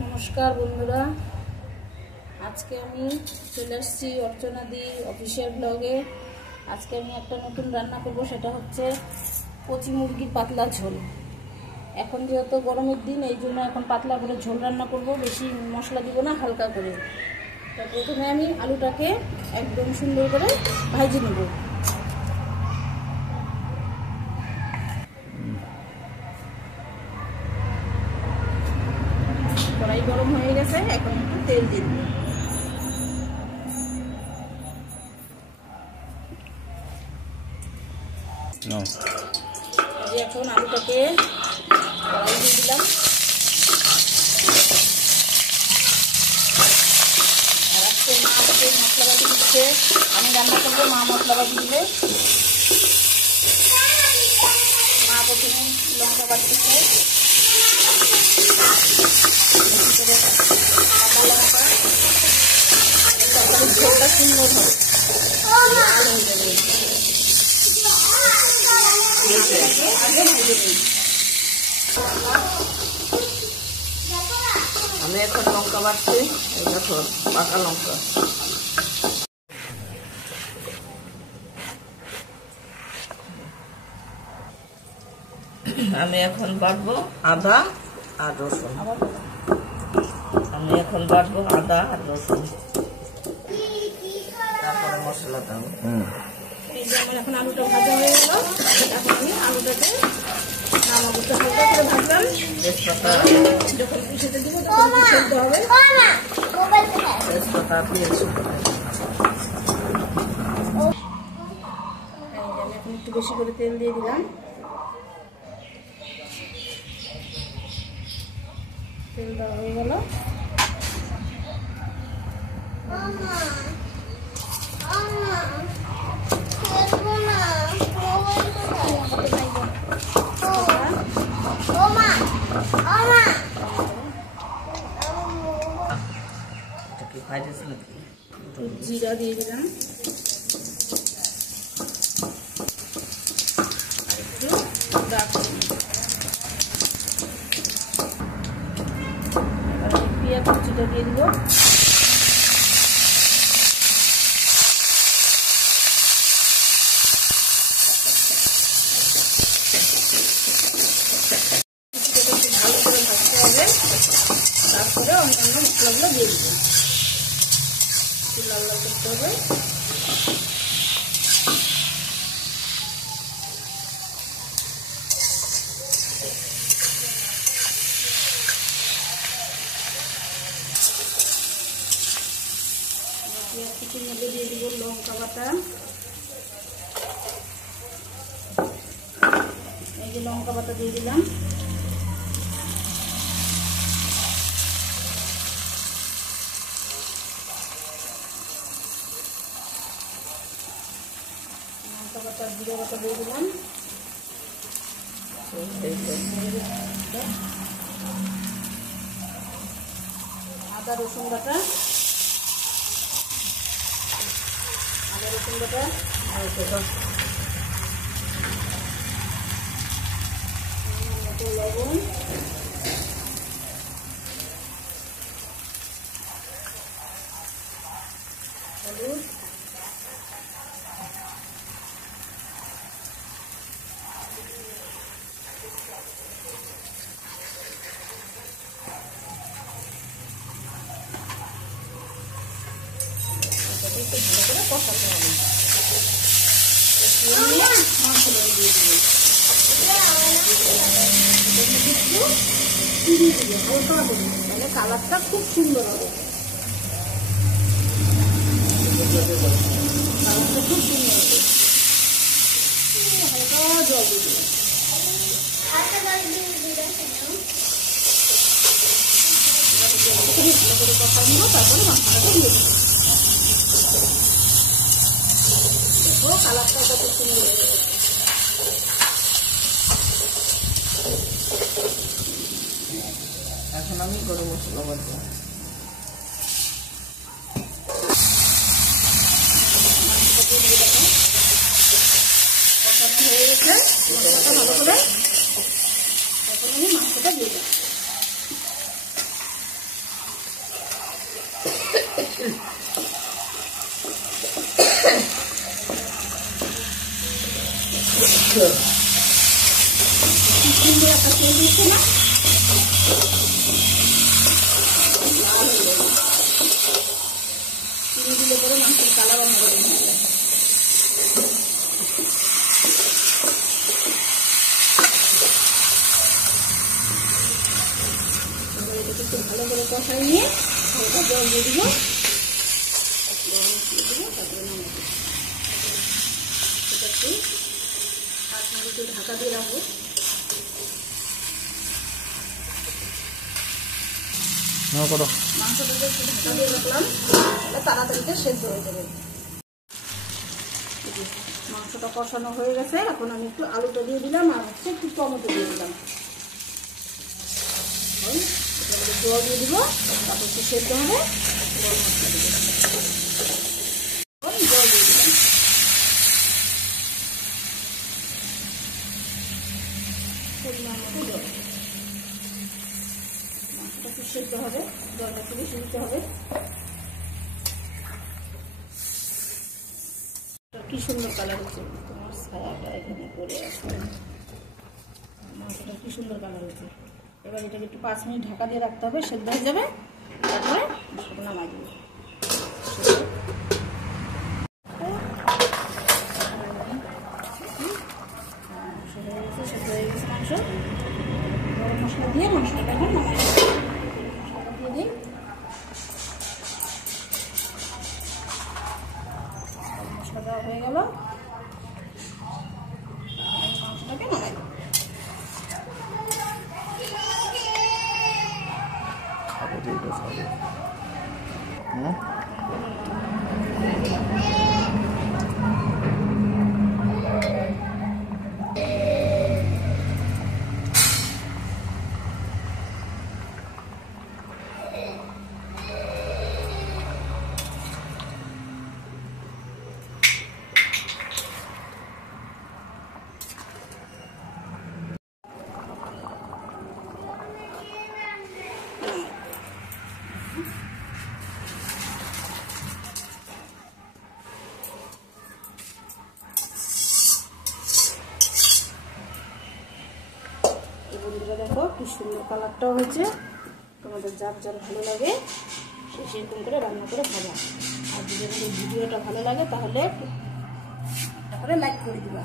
নমস্কার বন্ধুরা, আজকে আমি চলে আসছি অর্চনাদি অফিসিয়াল ব্লগে। আজকে আমি একটা নতুন রান্না করব, সেটা হচ্ছে কচি মুরগির পাতলা ঝোল। এখন যেহেতু গরমের দিন, এই জন্য এখন পাতলা করে ঝোল রান্না করব, বেশি মশলা দিব না, হালকা করে। তো প্রথমে আমি আলুটাকে একদম সুন্দর করে ভাজি নেব। কড়াই গরম হয়ে গেছে, এখন একটু তেল দিয়ে দেব। এখন আলুটাকে কড়াই দিয়ে দিলাম। আর আজকে মা আমাকে মশলাবাটি দিচ্ছে, আমি রান্না করবো। মা মশলাবাটি দিলে মা প্রথমে লঙ্কা বাটতেছে, কাঁচা লঙ্কা, তরকারির ঝোলটা সুন্দর হবে, লাল হয়ে যাবে। আমি এখন লঙ্কা বাড়ছি, এই দেখো পাকা লঙ্কা। আমি এখন বাটবো আদা আর রসুন। আমি এখন বাটবো আদা আর রসুন, তারপরে মশলা দেবো। আমার এখন আলুটা ভাজা হয়ে গেল, এখন আমি আলুটাকে নামাবো। হালকা করে ভাজলাম, যখন পিষেতে দিব তখন সেদ্ধ হবে। তেজপাতা পেঁয়াজ আমি এখন একটু বেশি করে তেল দিয়ে দিলাম। তেল দেওয়া হয়ে গেল। জিরা দিয়ে দিলাম, আর একটু দারচিনি। এবার পেঁয়াজ কুচিটা দিয়ে দিব। ভালো করে ভাজতে হবে, তারপরে অন্যান্য মশলাগুলো দিয়ে দিব। লাল লাল করতে হবে। কিছুর মধ্যে দিয়ে দিব লঙ্কা বাটা। এই যে লঙ্কা বাটা দিয়ে দিলাম। জিরা বাটা দিয়ে দিলাম। আদা রসুন বাটা, লবণ, হলুদ, একটু ভালো করে কষাতে হবে। মাংসটা দিয়ে দিবে, হালকা করে, তাহলে কালারটা খুব সুন্দর হবে। কালারটা খুব সুন্দর হবে। হালকা জল দিয়ে দিবে। ভালো করে কষা নিব, তারপরে মশলাটা দিয়ে দিবে। দেখো কালারটা কত সুন্দর হয়ে গেছে। এখন আমি গরম মশলা বাটবো। হয়ে গেছে মশলাটা ভালো করে, এখন আমি মাংসটা দিয়ে দিই। সুন্দর একটা তেল দিচ্ছে না, চিনি দিলে পরে মাংসের কালার অন্যরকম হয়ে যায়। এটাকে একটু ভালো করে কষাই নিয়ে হালকা জল দিয়ে দিব, গরম দিয়ে দিব, তারপরে নামিয়ে দিব। এটা একটু 5 মিনিট ঢাকা দিয়ে রাখবো। মাংসটাকে একটু ঢাকা দিয়ে রাখলাম, তাড়াতাড়িতে সেদ্ধ হয়ে যাবে। মাংসটা কষানো হয়ে গেছে, এখন আমি একটু আলুটা দিয়ে দিলাম আর হচ্ছে একটু টমেটো দিয়ে দিলাম। জল দিয়ে দিব, তারপর একটু সেদ্ধ হবে, গরম মশলা দিয়ে দিলাম, জল দিয়ে দিলাম। পরিমাণ মতো জল, মাংসটা একটু সেদ্ধ হবে, জলটা একটু বেশি দিতে হবে। কি সুন্দর কালার হচ্ছে, তোমার ছায়াটা এখানে পড়ে আছে, মাংসটা কি সুন্দর কালার হচ্ছে। এবার এটাকে একটু 5 মিনিট ঢাকা দিয়ে রাখতে হবে, সেদ্ধ হয়ে যাবে, তারপরে মাংসটা নামাই দেবো। সেদ্ধ হয়ে গেছে মাংস, গরম মশলা দিয়ে মাংসটা এখন নামাই দেবো। মশলাটা দিয়ে দিই, মশলা দেওয়া হয়ে গেল, মাংসটাকে নামাই দেবো। বন্ধুরা দেখো কি সুন্দর কালারটাও হয়েছে। তোমাদের যার যার ভালো লাগে সে সেরকম করে রান্না করে খাবা। আর যদি আমাদের ভিডিওটা ভালো লাগে তাহলে লাইক করে দিবা।